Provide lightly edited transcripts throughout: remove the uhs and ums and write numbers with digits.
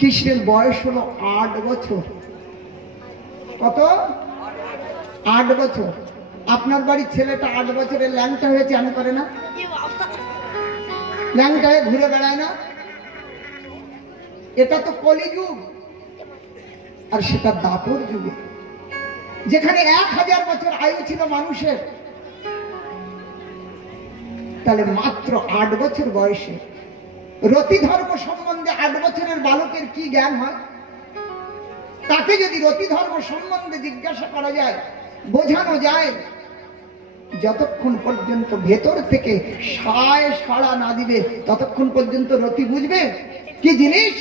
কৃষ্ণের বয়স হলো 8 বছর। কত? 8 বছর। আপনার বাড়ির ছেলেটা 8 বছরের ল্যাংটা হয়েছে, আমি করে না? ল্যাংটা হয়ে ঘুরে বেড়ায় না? এটা তো কলিযুগ, আর সেটা দাপর যুগে, যেখানে 1000 বছর আয়ু ছিল মানুষের। তাহলে মাত্র 8 বছর বয়সে রতি ধর্ম সম্বন্ধে 8 বছরের বালকের কি জ্ঞান হয়? তাকে যদি রতি ধর্ম সম্বন্ধে জিজ্ঞাসা করা যায়, বোঝানো যায়, যতক্ষণ পর্যন্ত ভেতর থেকে সাড়া না দিবে ততক্ষণ পর্যন্ত রতি বুঝবে কি জিনিস?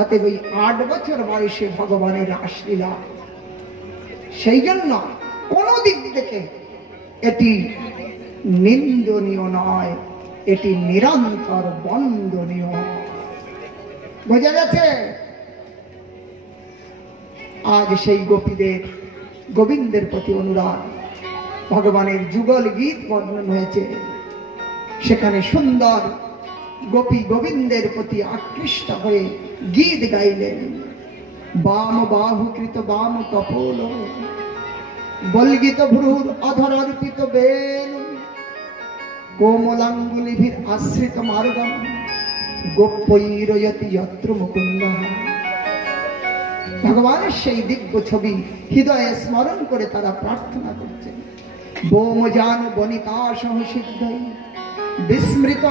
অতএব ওই 8 বছর বয়সে ভগবানের রাসলীলা, সেই জন্য কোন দিক থেকে এটি নিন্দনীয় নয়, এটি নিরন্তর বন্দনীয়। বোঝা গেছে? আজ সেই গোপীদের গোবিন্দের প্রতি অনুরাগ, ভগবানের যুগল গীত বর্ণন হয়েছে, সেখানে সুন্দর গোপী গোবিন্দের প্রতি আকৃষ্ট হয়ে গীত গাইলেন। বাম বাহুকৃত বাম কপোল, বল্গিত ভ্রুর অধর অর্পিত বেল, কোমলাঙ্গুলিভির আশ্রিত মার্গম, গোপ্যৈরয়তি যত্র মুকুন্দ। ভগবানের সেই দিব্য ছবি হৃদয়ে স্মরণ করে তারা প্রার্থনা করছেন। বোমজান বনিতা সহ সিদ্ধৈ বিস্মৃত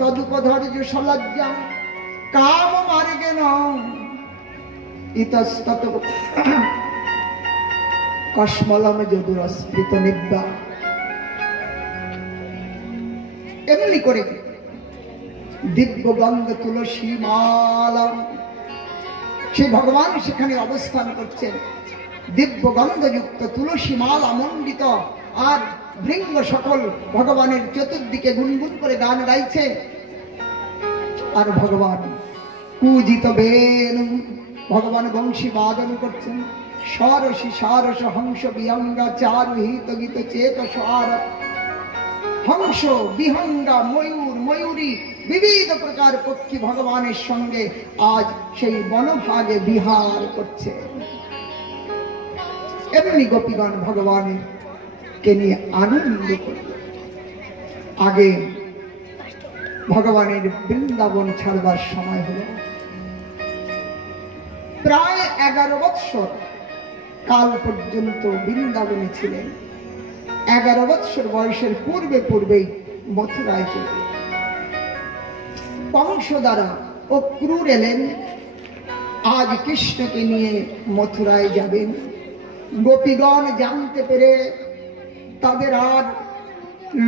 তদুপধৈর্য সলজ্জা কাম মার্গেন ইতস্তত কসমলম যদুরস্মৃত নিব্বা। এমনি করে দিব্য গন্ধ তুলসী মালা, সেই ভগবান সেখানে অবস্থান করছেন। দিব্য গন্ধযুক্ত তুলসী মালা মণ্ডিত আর বৃঙ্গ সকল ভগবানের চতুর্দিকে গুনগুন করে গান গাইছে। আর ভগবান পূজিত বেন, ভগবান বংশী বাদন করছেন। সরসী সারস হংস বিহঙ্গা চারুহিত গীত চেত সার, হংস বিহঙ্গা ময়ূর ময়ূরী বিবিধ প্রকার পক্ষী ভগবানের সঙ্গে আজ সেই বনভাগে বিহার করছে। এমনি গোপীগণ ভগবানের কে নিয়ে আনন্দ করল। আগে ভগবানের বৃন্দাবন ছাড়বার সময় হল। প্রায় 11 বৎসর কাল পর্যন্ত বৃন্দাবনে ছিলেন। 11 বৎসর বয়সের পূর্বেই মথুরায় চলে কংস দ্বারা ও ক্রূর এলেন। আজ কৃষ্ণকে নিয়ে মথুরায় যাবেন। গোপীগণ জানতে পেরে তাদের আর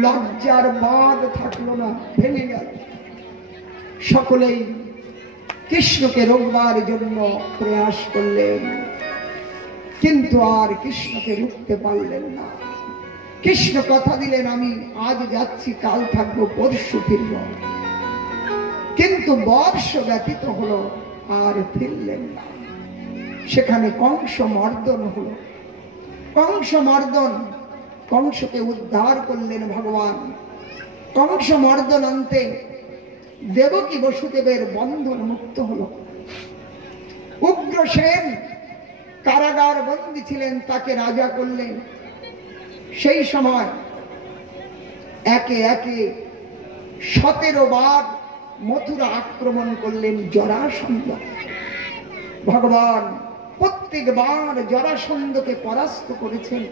লজ্জার বাঁধ থাকলো না, ভেঙে গেল। সকলেই কৃষ্ণকে রোকবার জন্য প্রয়াস করলেন, কিন্তু আর কৃষ্ণকে রুখতে পারলেন না। কৃষ্ণ কথা দিলেন, আমি আজ যাচ্ছি, কাল থাকবো, পরশু ফিরব। কিন্তু বর্ষ ব্যতীত হলো, আর ফিরলেন না। সেখানে কংস মর্দন হলো। কংস মর্দন, কংসকে উদ্ধার করলেন ভগবান। কংস মর্দন অন্তে দেবকী বসুদেবের বন্ধন মুক্ত হলো। উগ্রসেন কারাগার বন্দী ছিলেন, তাকে রাজা করলেন। সেই সময় একে একে 17 বার মথুরা আক্রমণ করলেন জরাসন্ধ। ভগবান প্রত্যেকবার জরাসন্ধকে পরাস্ত করেছেন,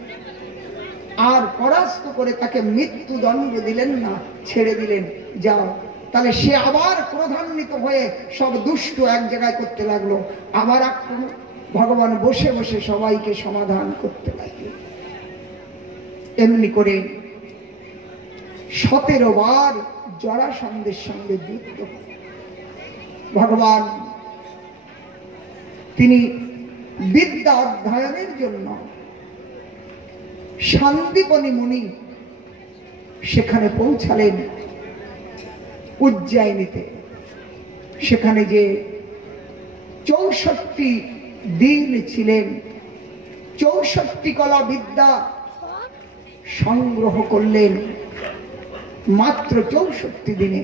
আর পরাস্ত করে তাকে মৃত্যুদণ্ড দিলেন না, ছেড়ে দিলেন, যাও। তাহলে সে আবার ক্রোধান্বিত হয়ে সব দুষ্ট এক জায়গায় করতে লাগলো, আবার আক্রমণ। ভগবান বসে বসে সবাইকে সমাধান করতে লাগলেন। এমনি করে 17 বার জরাসন্ধের সঙ্গে যুদ্ধ। ভগবান তিনি বিদ্যা অধ্যয়নের জন্য শান্তিপনি মুনি সেখানে পৌঁছালেন উজ্জয়িনীতে। সেখানে যে 64 দিন ছিলেন, 64 কলা বিদ্যা সংগ্রহ করলেন মাত্র 64 দিনে।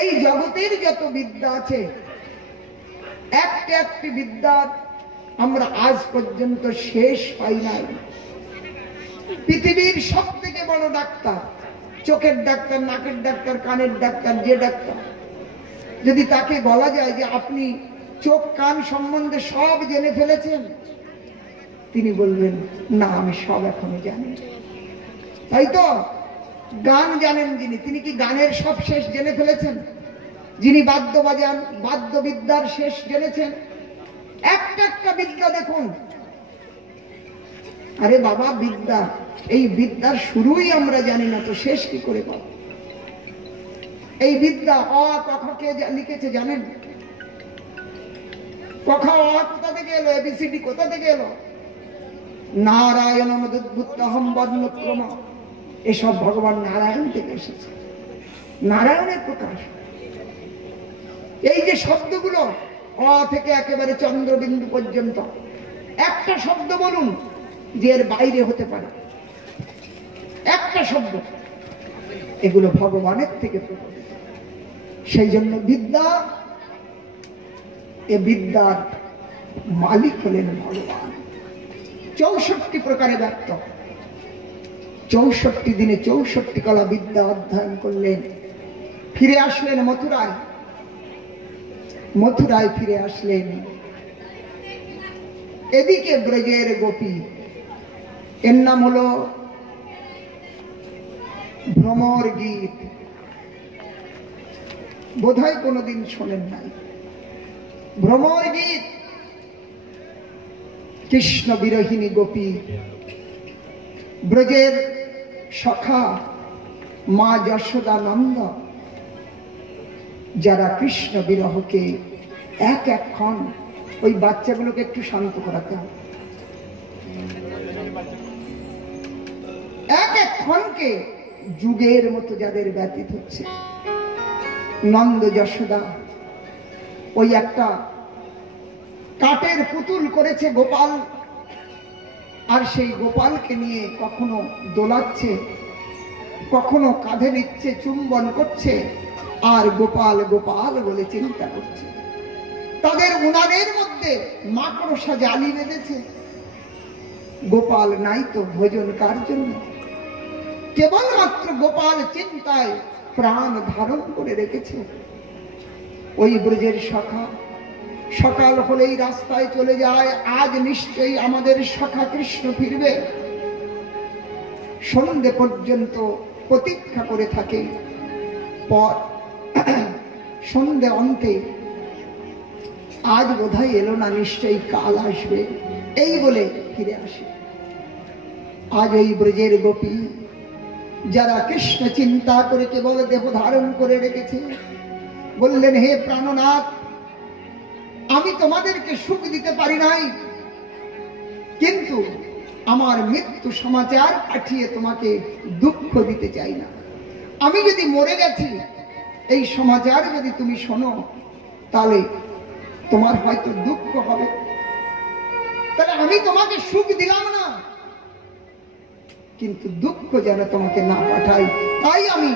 এই জগতের যত বিদ্যা আছে, একটি একটি বিদ্যার আমরা আজ পর্যন্ত শেষ পাই নাই। পৃথিবীর সব থেকে বড় ডাক্তার, চোখের ডাক্তার, নাকের ডাক্তার, কানের ডাক্তার, যে ডাক্তার, যদি তাকে বলা যায় যে আপনি চোখ কান সম্বন্ধে সব জেনে ফেলেছেন, তিনি বলবেন না, আমি সব এখনো জানি। তাই তো গান জানেন যিনি, তিনি কি গানের সব শেষ জেনে ফেলেছেন? যিনি বাদ্য বাজান, বাদ্যবিদ্যার শেষ জেনেছেন? একটা একটা বিদ্যা দেখুন। আরে বাবা, বিদ্যা, এই বিদ্যার শুরুই আমরা জানি না, তো শেষ কি করে পাব? এই বিদ্যা অ ক খ কে লিখেছে জানেন? ক খ অ কোথা থেকে এলো? এবিসিডি কোথা থেকে এলো? নারায়ণ মদুদ্ভুতহম বর্ণক্রম, এসব ভগবান নারায়ণ থেকে এসেছে, নারায়ণের প্রকাশ। এই যে শব্দগুলো অ থেকে একেবারে চন্দ্রবিন্দু পর্যন্ত, একটা শব্দ বলুন যে এর বাইরে হতে পারে, একটা শব্দ, এগুলো ভগবানের থেকে প্রকটিত। সেই জন্য বিদ্যা, এ বিদ্যার মালিক হলেন ভগবান। 64 প্রকারে ব্যক্ত, 64 দিনে 64 কলা বিদ্যা অধ্যয়ন করলেন। ফিরে আসলেন মথুরায়, মথুরায় ফিরে আসলেন। এদিকে ব্রজের গোপী, এর নাম হলো ভ্রমর গীত, বোধহয় কোনোদিন শোনেন নাই। ভ্রমর গীত, কৃষ্ণ বিরহিনী গোপী, ব্রজের সখা মা যশোদা নন্দ, যারা কৃষ্ণ বিরহকে এক এক ক্ষণ, ওই বাচ্চাগুলোকে একটু শান্ত করাতে হবে, এক এক ক্ষণকে যুগের মতো যাদের ব্যতীত হচ্ছে, নন্দ যশোদা ওই একটা কাঠের পুতুল করেছে গোপাল, আর সেই গোপালকে নিয়ে কখনো দোলাচ্ছে, কখনো কাঁধে নিচ্ছে, চুম্বন করছে, আর গোপাল গোপাল বলে চিন্তা করছে। তাদের উনানের মধ্যে মাকড়সা জালি বেঁধেছে, গোপাল নাই তো ভোজন কার জন্য? কেবলমাত্র গোপাল চিন্তায় প্রাণ ধারণ করে রেখেছে। ওই ব্রজের সখা সকাল হলেই রাস্তায় চলে যায়, আজ নিশ্চয়ই আমাদের সখা কৃষ্ণ ফিরবে। সন্ধ্যে পর্যন্ত প্রতীক্ষা করে থাকে, পর সন্ধ্যে অন্তে আজ বোধহয় এলো না, নিশ্চয়ই কাল আসবে, এই বলে ফিরে আসে। আজ ওই ব্রজের গোপী যারা কৃষ্ণ চিন্তা করে কেবল দেহ ধারণ করে রেখেছে, বললেন হে প্রাণনাথ, আমি তোমাদেরকে সুখ দিতে পারি নাই, কিন্তু আমার মৃত্যু সমাচার পাঠিয়ে তোমাকে দুঃখ দিতে চাই না। আমি যদি মরে গেছি, এই সমাচার যদি তুমি শোনো, তাহলে তোমার হয়তো দুঃখ হবে, তাহলে আমি তোমাকে সুখ দিলাম না, কিন্তু দুঃখ যেন তোমাকে না পাঠাই, তাই আমি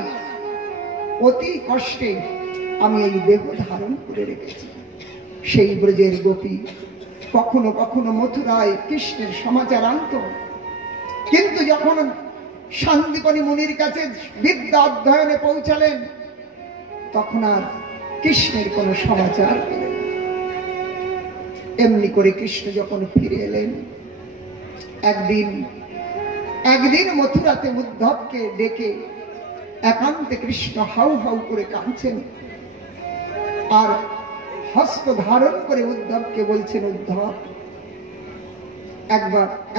অতি কষ্টে আমি এই দেহ ধারণ করে রেখেছি। সেই ব্রজের গোপী কখনো কখনো মথুরায় কৃষ্ণের সমাচার আনত, কিন্তু যখন সান্দীপনী মুনির কাছে বিদ্যা অধ্যয়নে পৌঁছালেন, তখন আর কৃষ্ণের কোনো সমাচার পেলেন। এমনি করে কৃষ্ণ যখন ফিরে এলেন, একদিন মথুরাতে উদ্ধবকে ডেকে একান্তে কৃষ্ণ হাউ হাউ করে কাঁদছেন, আর হস্ত ধারণ করে উদ্ধবকে বলছেন, উদ্ধব,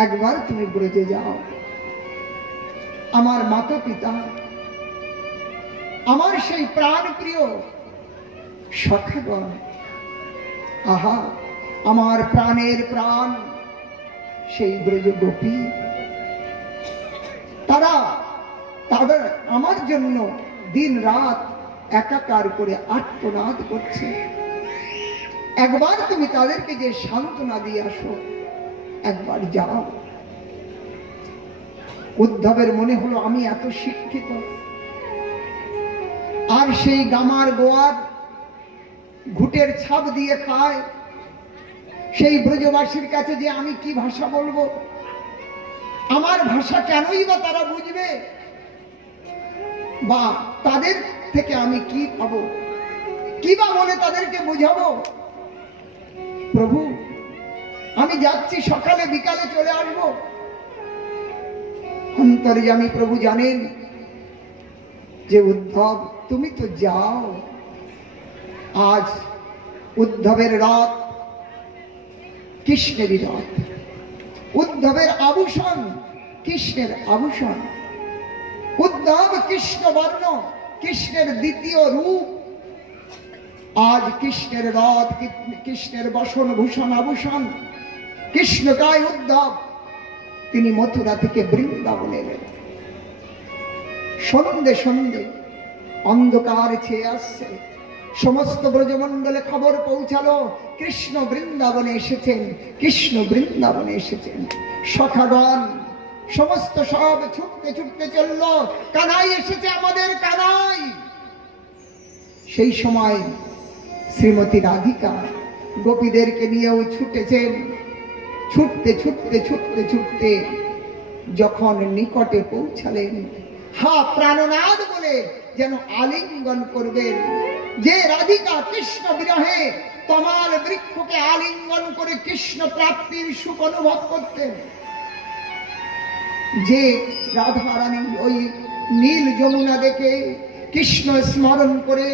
একবার তুমি ব্রজে যাও। আমার মাতা পিতা, আমার সেই প্রাণ প্রিয় সখাগণ, আহা, আমার প্রাণের প্রাণ সেই ব্রজ গোপী, তাদের আমার জন্য দিন রাত একাকার করে আর্তনাদ করছে। একবার তুমি তাদেরকে যে সান্ত্বনা দিয়ে আসো, একবার যাও। উদ্ধবের মনে হলো, আমি এত শিক্ষিত, আর সেই গামার গোয়ার ঘুটের ছাপ দিয়ে খায়, সেই ব্রজবাসীর কাছে যে আমি কি ভাষা বলবো, আমার ভাষা কেনই বা তারা বুঝবে, বা তাদের থেকে আমি কি পাবো, কি বা বলে তাদেরকে বুঝাবো। প্রভু আমি যাচ্ছি, সকালে বিকালে চলে আসবো। অন্তর্যামী প্রভু জানেন যে উদ্ধব তুমি তো যাও, আজ উদ্ধবের রথ কৃষ্ণেরই রথ, উদ্ধবের আভূষণ কৃষ্ণের আভূষণ, উদ্ধব কৃষ্ণ বর্ণ, কৃষ্ণের দ্বিতীয় রূপ। আজ কৃষ্ণের রথ, কৃষ্ণের বসন ভূষণ আভূষণ, কৃষ্ণকায় উদ্ধব তিনি মথুরা থেকে বৃন্দাবনে এলেন। সন্ধে সন্ধে অন্ধকার ছেয়ে আসছে, সমস্ত ব্রজমণ্ডলে খবর পৌঁছালো কৃষ্ণ বৃন্দাবনে এসেছেন, কৃষ্ণ বৃন্দাবনে এসেছেন। সখাগণ সমস্ত সব ছুটতে ছুটতে চলল, কানাই এসেছে, আমাদের কানাই। সেই সময় শ্রীমতী রাধিকা গোপীদেরকে নিয়েও ছুটেছেন। ছুটতে ছুটতে ছুটতে ছুটতে যখন নিকটে পৌঁছালেন, হা প্রাণনাদ বলে যেন আলিঙ্গন করবেন। যে রাধিকা কৃষ্ণ বিরহে তমাল বৃক্ষকে আলিঙ্গন করে কৃষ্ণ প্রাপ্তির সুখ অনুভব করতেন, যে রাধারানী ওই নীল যমুনা দেখে কৃষ্ণ স্মরণ করে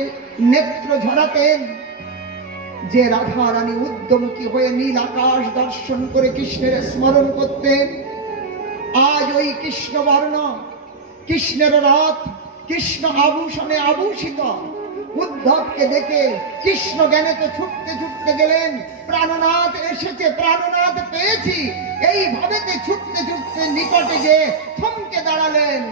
নেত্র ঝরাতেন, যে রাধারানী উদ্যমুখী হয়ে নীল আকাশ দর্শন করে কৃষ্ণের স্মরণ করতেন, আজ ওই কৃষ্ণ বর্ণ, কৃষ্ণের রথ, কৃষ্ণ আভূষণে আভূষিত উদ্ধবকে দেখে কৃষ্ণ জ্ঞানে তো ছুটতে ছুটতে গেলেন, প্রাণনাথ এসেছে, প্রাণনাথ পেয়েছি, এই ভাবেতে ছুটতে ছুটতে নিকটে যে থমকে দাঁড়ালেন।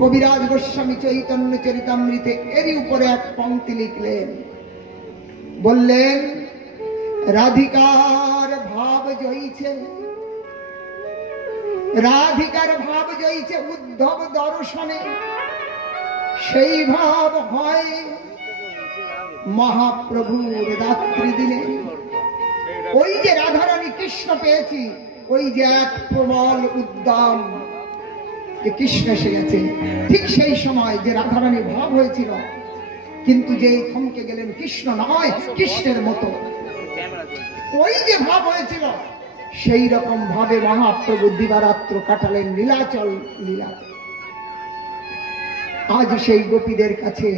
কবিরাজ গোস্বামী চৈতন্য চরিতামৃতে এরই উপরে এক পংক্তি লিখলেন, বললেন রাধিকার ভাব জয়ীছে, রাধিকার ভাব জয়ীছে উদ্ধব দর্শনে, সেই ভাব হয় মহাপ্রভুর রাত্রি দিনে। ওই যে রাধারানী কৃষ্ণ পেয়েছি, ওই যে এক প্রবল উদ্যম যে কৃষ্ণ এসে গেছে, ঠিক সেই সময় যে রাধারানীর ভাব হয়েছিল, কিন্তু যে থমকে গেলেন কৃষ্ণ নয়, কৃষ্ণের মতো ওই যে ভাব হয়েছিল, সেই রকম ভাবে মহাপ্রভু দিবারাত্র কাটালেন নীলাচল লীলা। আজ সেই গোপীদের কাছে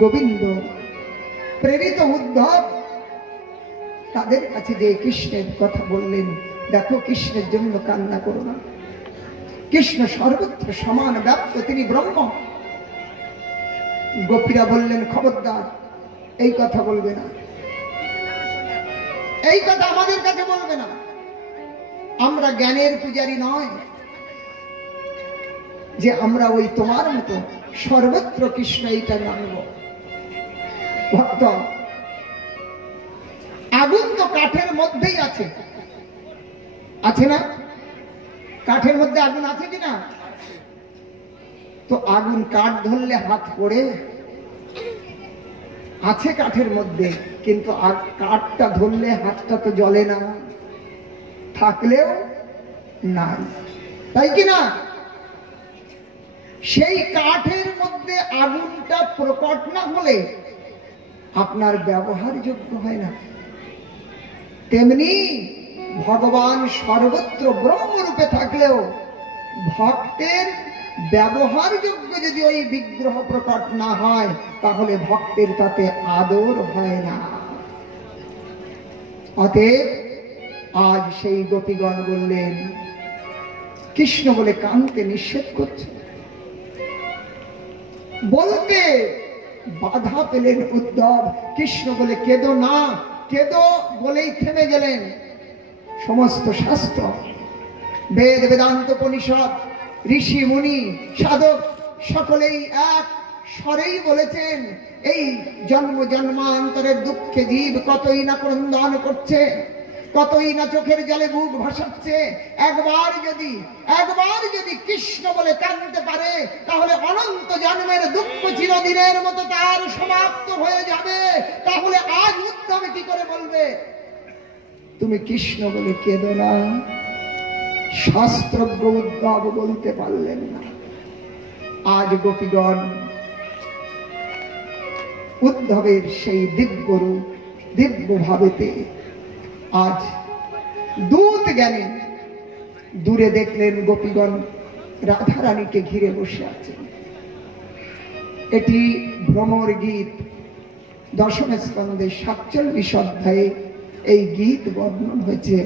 গোবিন্দ প্রেরিত উদ্ধব তাদের কাছে যে কৃষ্ণের কথা বললেন, দেখো কৃষ্ণের জন্য কান্না করো না, কৃষ্ণ সর্বত্র সমান ব্যাপ্ত, তিনি ব্রহ্ম। গোপীরা বললেন খবরদার এই কথা বলবে না, এই কথা আমাদের কাছে বলবে না, আমরা জ্ঞানের পূজারী নয় যে আমরা ওই তোমার মতো সর্বত্র কৃষ্ণ এইটা জানব। ভক্ত, আগুন তো কাঠের মধ্যেই আছে, আছে না? কাঠের মধ্যে আগুন আছে কিনা? তো আগুন কাঠ ধরলে হাত পড়ে, আছে কাঠের মধ্যে, কিন্তু কাঠটা ধরলে হাতটা তো জ্বলে না, থাকলেও নাই, তাই কিনা? সেই কাঠের মধ্যে আগুনটা প্রকট না হলে আপনার ব্যবহারযোগ্য হয় না। তেমনি ভগবান সর্বত্র ব্রহ্মরূপে থাকলেও ভক্তের ব্যবহারযোগ্য যদি ওই বিগ্রহ প্রকট না হয়, তাহলে ভক্তের তাতে আদর হয় না। অতএব আজ সেই গোপীগণ বললেন কৃষ্ণ বলে কানতে নিষেধ করছে, বলতে বাধা পেলেন উদ্ধব। কৃষ্ণ বলে কেঁদো না, কেঁদো বলেই থেমে গেলেন। সমস্ত শাস্ত্র, বেদ বেদান্ত উপনিষদ, ঋষি মুনি সাধক সকলেই এক স্বরেই বলেছেন, এই জন্ম জন্মান্তরের দুঃখে জীব কতই না ক্রন্দন করছে, কতই না চোখের জলে বুক ভাসাচ্ছে। একবার যদি কৃষ্ণ বলে কাঁদতে পারে, তাহলে অনন্ত জন্মের দুঃখ চিরদিনের মতো তার সমাপ্ত হয়ে যাবে। তাহলে আজ উদ্ধবে কি করে বলবে তুমি কৃষ্ণ বলে কেঁদো না? শাস্ত্রজ্ঞ উদ্ধব বলতে পারলেন না। আজ গোপীগণ উদ্ধবের সেই দিব্য রূপ, দিব্য ভাবেতে আজ দূত জ্ঞানে দূরে দেখলেন গোপীগণ রাধারানীকে ঘিরে বসে আছেন। এটি ভ্রমর গীত, দশম স্কন্ধে 47 অধ্যায়ে এই গীত বর্ণন হয়েছে।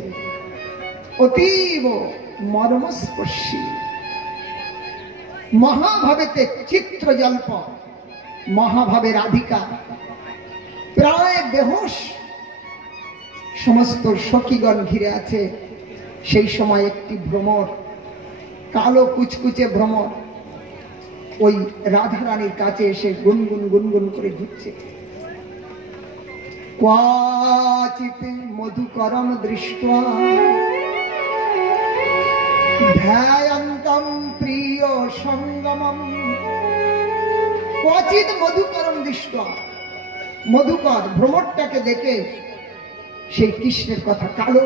অতীব মর্মস্পর্শী, মহাভাবেতে চিত্রজল্প, মহাভাবে রাধিকা প্রায় বেহোশ, সমস্ত সখীগণ ঘিরে আছে। সেই সময় একটি ভ্রমর, কালো কুচকুচে ভ্রমর, ওই রাধারানীর কাছে এসে গুনগুন গুনগুন করে ঘুরছে। ক্বাচিৎ মধুকরম দৃष्ट्वा ধ্যায়ন্তম প্রিয় সঙ্গমম। ক্বাচিৎ মধুকরম দৃष्ट्वा, মধুকর ভ্রমরটাকে দেখে সেই কৃষ্ণের কথা, কালো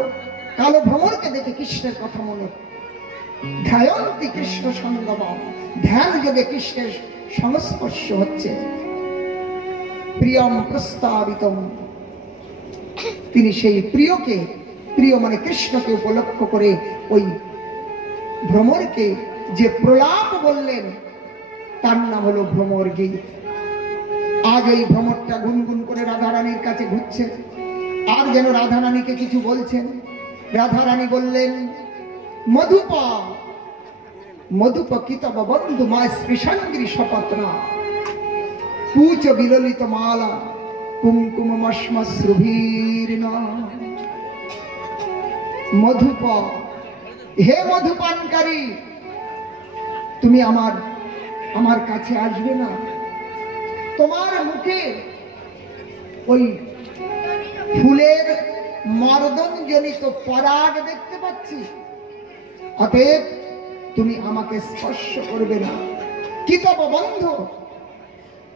কালো ভ্রমরকে দেখে কৃষ্ণের কথা মনে। ধ্যায়ন্তি কৃষ্ণ সঙ্গমম, ধ্যান যোগে কৃষ্ণের সংস্পর্শ হচ্ছে। প্রিয়ম প্রস্তাবিতম, তিনি সেই প্রিয়কে, প্রিয় মানে কৃষ্ণকে উপলক্ষ করে ওই ভ্রমরকে যে প্রলাপ বললেন তার নাম হলো ভ্রমর গীত। আজ এই ভ্রমরটা গুনগুন করে রাধারানীর কাছে ঘুরছে, আর যেন রাধারানীকে কিছু বলছেন। রাধারানী বললেন, মধুপা মধুপকি তব বন্ধু মা স্পৃশাঙ্গিরি শপথনা কুচ বিললিত মালা কুমকুমশ্মশ্রুভীর্ণা। মধুপ, হে মধুপানকারী, তুমি আমার কাছে আসবে না? তোমার মুখে ওই ফুলের মর্দন জনিত পরাগ দেখতে পাচ্ছি, অতএব তুমি আমাকে স্পর্শ করবে না। কি তব বন্ধু,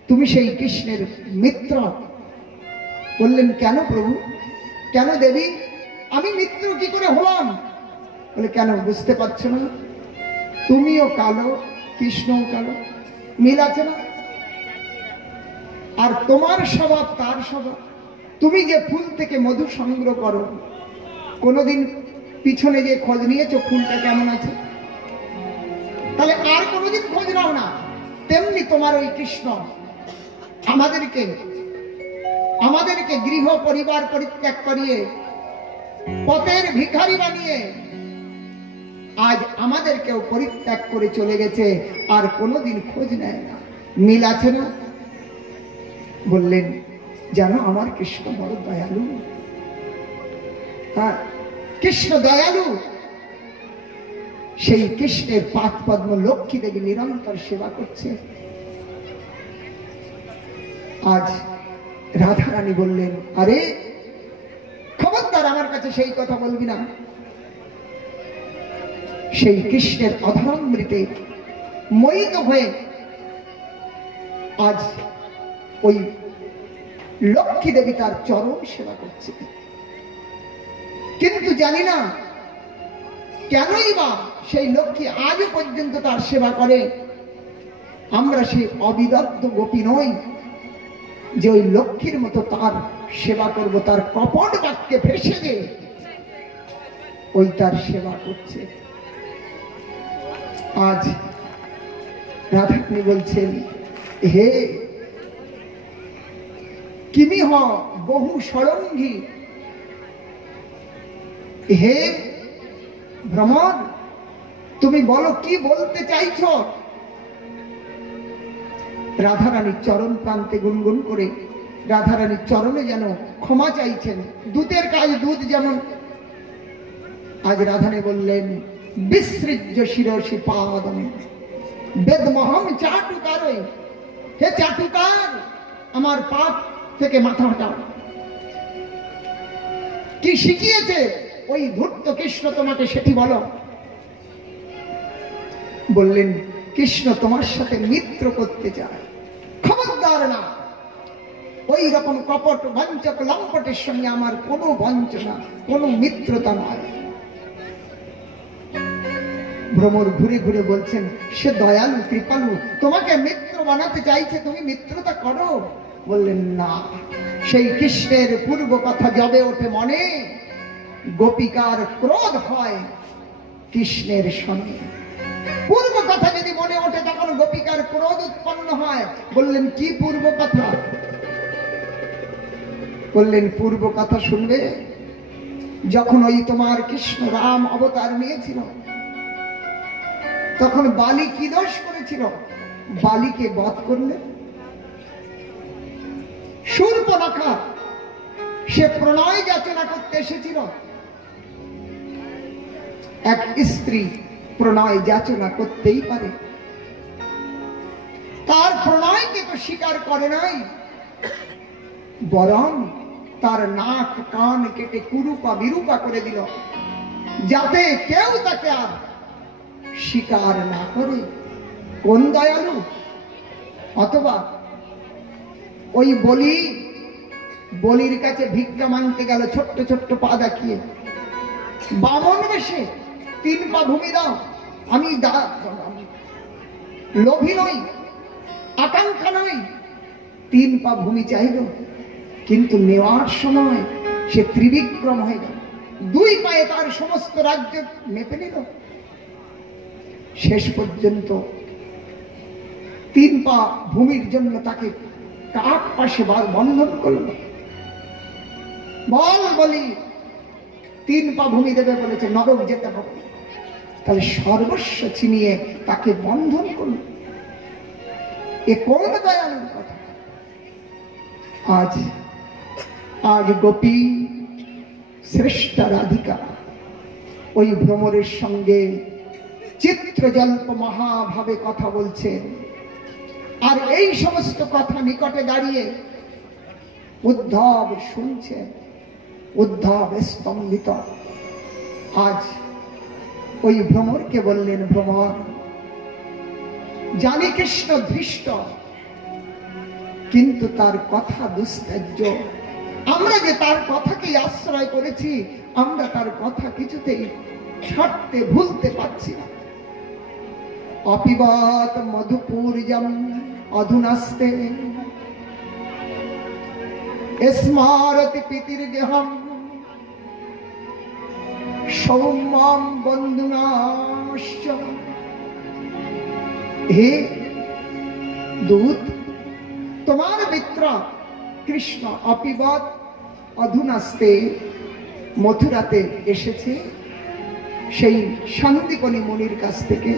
তুমি সেই কৃষ্ণের মিত্র। বললেন, কেন প্রভু, কেন দেবী, আমি মিত্র কি করে হলাম? বলে, কেন বুঝতে পারছো না? তুমিও কালো, কৃষ্ণও কালো, মিল আছে না? আর তোমার স্বভাব তার স্বভাব। তুমি যে ফুল থেকে মধু সংগ্রহ করো, কোনোদিন পিছনে যে খোঁজ নিয়েছো ফুলটা কেমন আছে? তাহলে আর কোনোদিন খোঁজ নাও না। তেমনি তোমার ওই কৃষ্ণ আমাদেরকে গৃহ পরিবার পরিত্যাগ করিয়ে পথের ভিখারি বানিয়ে আজ আমাদেরকেও পরিত্যাগ করে চলে গেছে, আর কোনোদিন খোঁজ নেয় না। মিল আছে না? বললেন, জানো আমার কৃষ্ণ বড় দয়ালু। হ্যাঁ, কৃষ্ণ দয়ালু। সেই কৃষ্ণের পাদ পদ্ম লক্ষ্মী দেবী নিরন্তর সেবা করছে। আজ রাধারানী বললেন, আরে খবরদার আমার কাছে সেই কথা বলবি না। সেই কৃষ্ণের অধরামৃতে মোহিত হয়ে আজ ওই লক্ষ্মী দেবী তার চরম সেবা করছে। কিন্তু জানি না কেনই বা সেই লক্ষ্মী আজও পর্যন্ত তার সেবা করে। আমরা সেই অবিদগ্ধ গোপী নই যে ওই লক্ষ্মীর মতো তার সেবা করব, তার কপট বাক্যে ফেসে যে ওই তার সেবা করছে। আজ রাধারানী বলছেন, হে কিমিহ বহু ষড়ঙ্গী, হে ভ্রমর, তুমি বলো কি বলতে চাইছ? রাধারানীর চরণ প্রান্তে গুনগুন করে রাধারানীর চরণে যেন ক্ষমা চাইছেন। দূতের কাজ দূত যেমন। আজ রাধারানী বললেন, বিসৃজ্য শিরসি পাদম বেদমহম চাটুকারই, হে চাটুকার, আমার পাপ থেকে মাথা হটাও। কি শিখিয়েছে ওই ধূর্ত কৃষ্ণ তোমাকে সেটি বলো। বললেন, কৃষ্ণ তোমার সাথে মিত্র করতে চায়, খবরদার না, ওই রকম কপট বঞ্চক লম্পটের সঙ্গে আমার কোনো বঞ্চনা, কোনো মিত্রতা নয়। ভ্রমর ঘুরে ঘুরে বলছেন, সে দয়ালু কৃপালু, তোমাকে মিত্র বানাতে চাইছে, তুমি মিত্রতা করো। বললেন, না, সেই কৃষ্ণের পূর্ব কথা যবে ওঠে মনে, গোপিকার ক্রোধ হয় কৃষ্ণের সঙ্গে। পূর্ব কথা যদি মনে ওঠে তখন গোপিকার ক্রোধ উৎপন্ন হয়। বললেন, কি পূর্ব কথা? বললেন, পূর্ব কথা শুনবে, যখন ওই তোমার কৃষ্ণ রাম অবতার নিয়েছিল, তখন বালি কি দোষ করেছিল? বালিকে বধ করলেন। শূর্পণখা সে প্রণয় যাচনা করতে এসেছিল। এক স্ত্রী প্রণয় যাচনা করতেই পারে, তার প্রণয়কে তো স্বীকার করে নাই, বরং তার নাক কান কেটে কুরূপা বিরূপা করে দিল, যাতে কেউ তাকে আর স্বীকার না করে। কোন দয়ালু! অথবা ওই বলির কাছে ভিক্ষা মাংতে গেল, ছোট্ট ছোট্ট পা দেখিয়ে, বামন বেশে, 3 পা ভূমি দাও, আমি লোভী নই, আকাঙ্ক্ষা নই, 3 পা ভূমি চাইল, কিন্তু নেওয়ার সময় সে ত্রিবিক্রম হয়ে গেল, 2 পায়ে তার সমস্ত রাজ্য মেপে নিল। শেষ পর্যন্ত 3 পা ভূমির জন্য তাকে কাক পাশে বন্ধন করল। বলি 3 পা ভূমি দেবে বলেছে, নরক যেতে হবে, তাহলে সর্বস্ব ছিনিয়ে তাকে বন্ধন করল। এ কোন দয়ালুর কথা! আজ গোপী শ্রেষ্ঠ রাধিকা ওই ভ্রমরের সঙ্গে চিত্রজল্প মহাভাবে কথা বলছেন, আর এই সমস্ত কথা নিকটে দাঁড়িয়ে উদ্ধব শুনছেন। উদ্ধব স্তম্ভিত। আজ ওই ভ্রমরকে বললেন, ভ্রমর, জানি কৃষ্ণ ধৃষ্ট, কিন্তু তার কথা দুস্তেজ্য। আমরা যে তার কথাকেই আশ্রয় করেছি, আমরা তার কথা কিছুতেই ছাড়তে ভুলতে পারছি না। অপিবত মধুপূর্যম অধুনাস্তে স্মারতি পিতির্গেহম সৌম্যম বন্ধুনাশ্চ। হে দূত, তোমার মিত্র কৃষ্ণ অপিবত অধুনাস্তে মথুরাতে এসেছে সেই সন্দীপনী মুনির কাছ থেকে।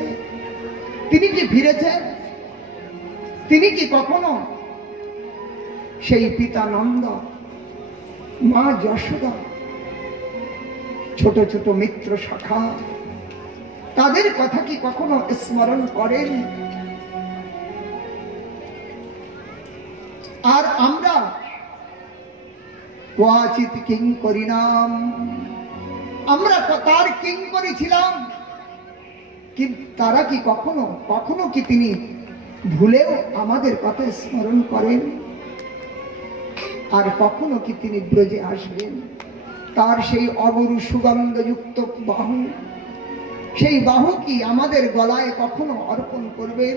তিনি কি ফিরেছেন? তিনি কি কখনো সেই পিতা নন্দ, মা যশোদা, ছোট ছোট মিত্র শাখা, তাদের কথা কি কখনো স্মরণ করেন? আর আমরা কোয়াচিত কিঙ্করী নাম, আমরা তার কিঙ্করী ছিলাম, কিন্তু তারা কি কখনো কি তিনি ভুলেও আমাদের কথা স্মরণ করেন? আর কখনো কি তিনি ব্রজে আসবেন? তার সেই অগরু সুগন্ধযুক্ত বাহু, সেই বাহু কি আমাদের গলায় কখনো অর্পণ করবেন?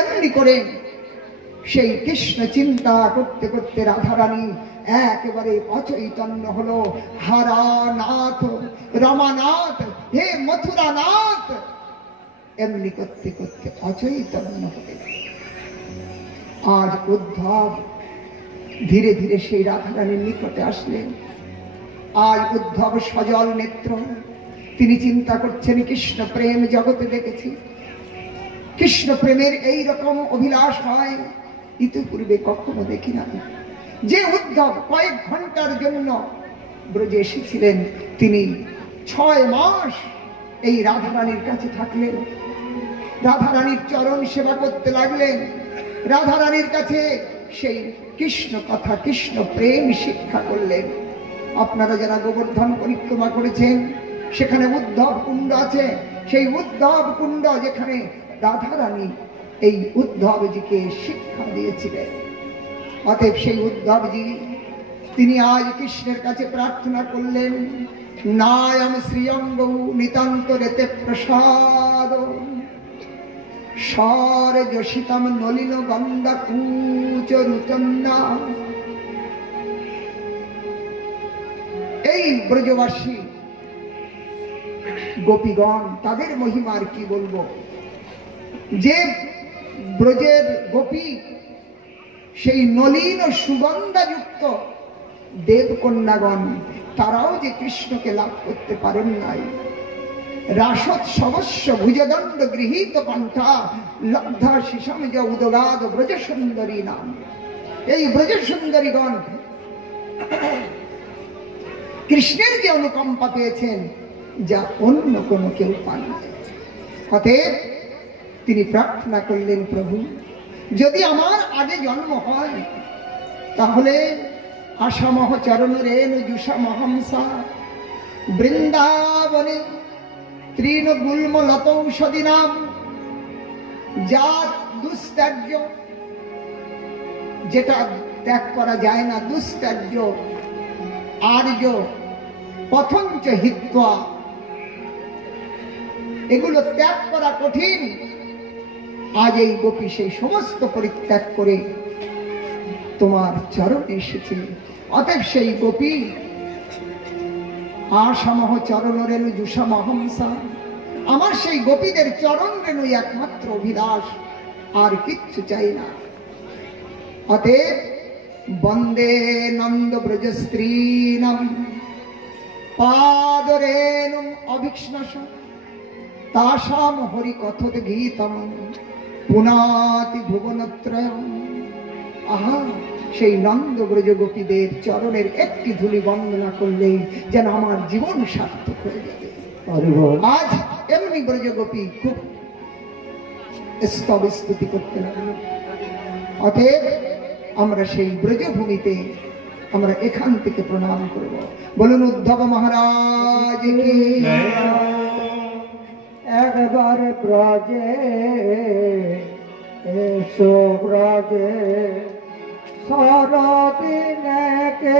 এমনি করে সেই কৃষ্ণ চিন্তা করতে করতে রাধারানী একেবারে অচৈতন্য হলো। হারানাথ, রমানাথ, হে মথুরানাথ, এমনি করতে করতে অচৈতন্য হয়ে গেল। আজ উদ্ধব ধীরে ধীরে সেই রাধারানীর নিকটে আসলেন। আজ উদ্ধব সজল নেত্র, তিনি চিন্তা করছেন, কৃষ্ণ প্রেম জগতে দেখেছি, কৃষ্ণ প্রেমের এই রকম অভিলাষ হয় ইতিপূর্বে কখনো দেখি না। যে উদ্ধব কয়েক ঘন্টার জন্য ব্রজে এসেছিলেন, তিনি 6 মাস এই রাধারানীর কাছে থাকলেন, রাধারানীর চরণ সেবা করতে লাগলেন, রাধারানীর কাছে সেই কৃষ্ণ কথা, কৃষ্ণ প্রেম শিক্ষা করলেন। আপনারা যারা গোবর্ধন পরিক্রমা করেছেন, সেখানে উদ্ধব কুণ্ড আছে। সেই উদ্ধব কুণ্ড যেখানে রাধারানী এই উদ্ধবজিকে শিক্ষা দিয়েছিলেন। অতএব সেই উদ্ধবজি তিনি আজ কৃষ্ণের কাছে প্রার্থনা করলেন, নায়ম শ্রীয়ঙ্গ নিতান্ত রেতে প্রসাদ স্বর যশিতম নলিন গন্ধা কুচ রুচন্না। এই ব্রজবাসী গোপীগণ, তাদের মহিমার কি বলবো, যে ব্রজের গোপী সেই নলিন ও সুগন্ধাযুক্ত দেবকন্যাগণ, তারাও যে কৃষ্ণকে লাভ করতে পারেন নাই। রাসোৎসবস্য ভুজদণ্ড গৃহীত কণ্ঠা লব্ধা শিশম য উদগাদ ব্রজ সুন্দরী নাম। এই ব্রজ সুন্দরীগণ কৃষ্ণের যে অনুকম্পা পেয়েছেন, যা অন্য কোনো কেউ পান। অতএব তিনি প্রার্থনা করলেন, প্রভু যদি আমার আগে জন্ম হয়, তাহলে আসামহ চরণ রেণু জুষামহংসা বৃন্দাবনে তৃণ গুল্ম লতৌষধি নাম। যার দুস্ত্যাজ্য, যেটা ত্যাগ করা যায় না, দুস্ত্যাজ্য আর্য পথঞ্চ হিত্বা, এগুলো ত্যাগ করা কঠিন। আজ এই গোপী সেই সমস্ত পরিত্যাগ করে তোমার চরণে এসেছে। অতএব সেই গোপী আসামহ চরণ রেণু জুষামহংসা, আমার সেই গোপীদের চরণ রেণু একমাত্র অভিলাষ, আর কিচ্ছু চাই না। অতএব বন্দে নন্দ ব্রজ স্ত্রীণম পাদরেণুম অভিক্ষ্ণস তাসাম হরি কথত গীতম পুনাতি ভুবনত্রয়ম। আহা, সেই নন্দ ব্রজ গোপীদের চরণের একটি ধূলি বন্দনা করলেই যেন আমার জীবন সার্থক হয়ে যাবে। আজ এমনি ব্রজ গোপী খুব স্তব স্তুতি করতে লাগলো। অতএব আমরা সেই ব্রজভূমিতে আমরা এখান থেকে প্রণাম করব। বলুন উদ্ধব মহারাজ কি। একবার ব্রজে এসো ব্রজে সরদিনে কে